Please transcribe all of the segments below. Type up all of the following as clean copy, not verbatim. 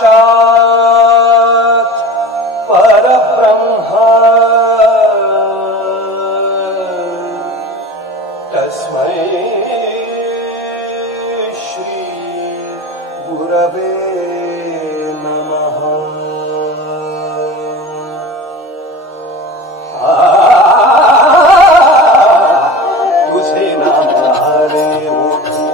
साक्षात् परब्रह्म तस्मै श्री गुरवे नमः। तुझे नाम हारे ओठी,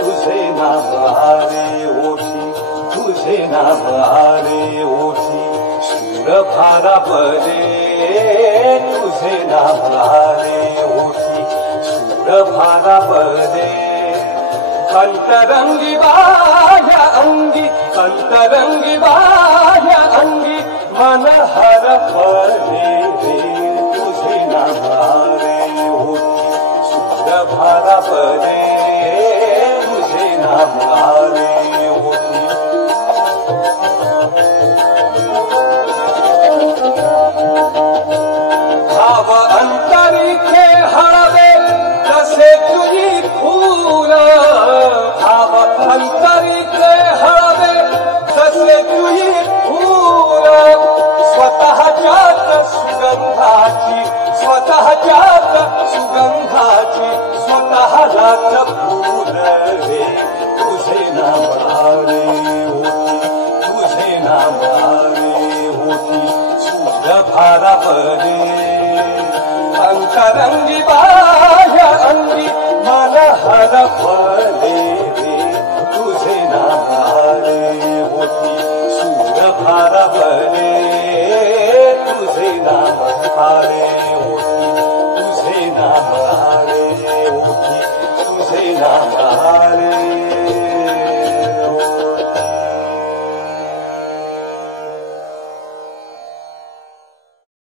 तुझे नाम हारे ओठी, तुझे नाम हारे ओठी, सूर भारा पदे तुझे नाम हारे ओठी, सूर भारा पदे अंतरंगी बाह्य अंगी, अंतरंगी बाह्य अंगी मन हर पदे तुझे नाम हारे ओठी, सूर भारा पदे तुझे नाम हारे ओठी। भाव अंतरिखे हळवे तसे तुझी फूल, भाव अंतरिखे हळवे तसे तुझी फूल, स्वतःच्याच सुगंधाची, स्वतःच्याच सुगंधाची स्वतःलाच फूल रे तुझे नाम हारे ओठी, तुझे नाम हारे ओठी, सूर भारा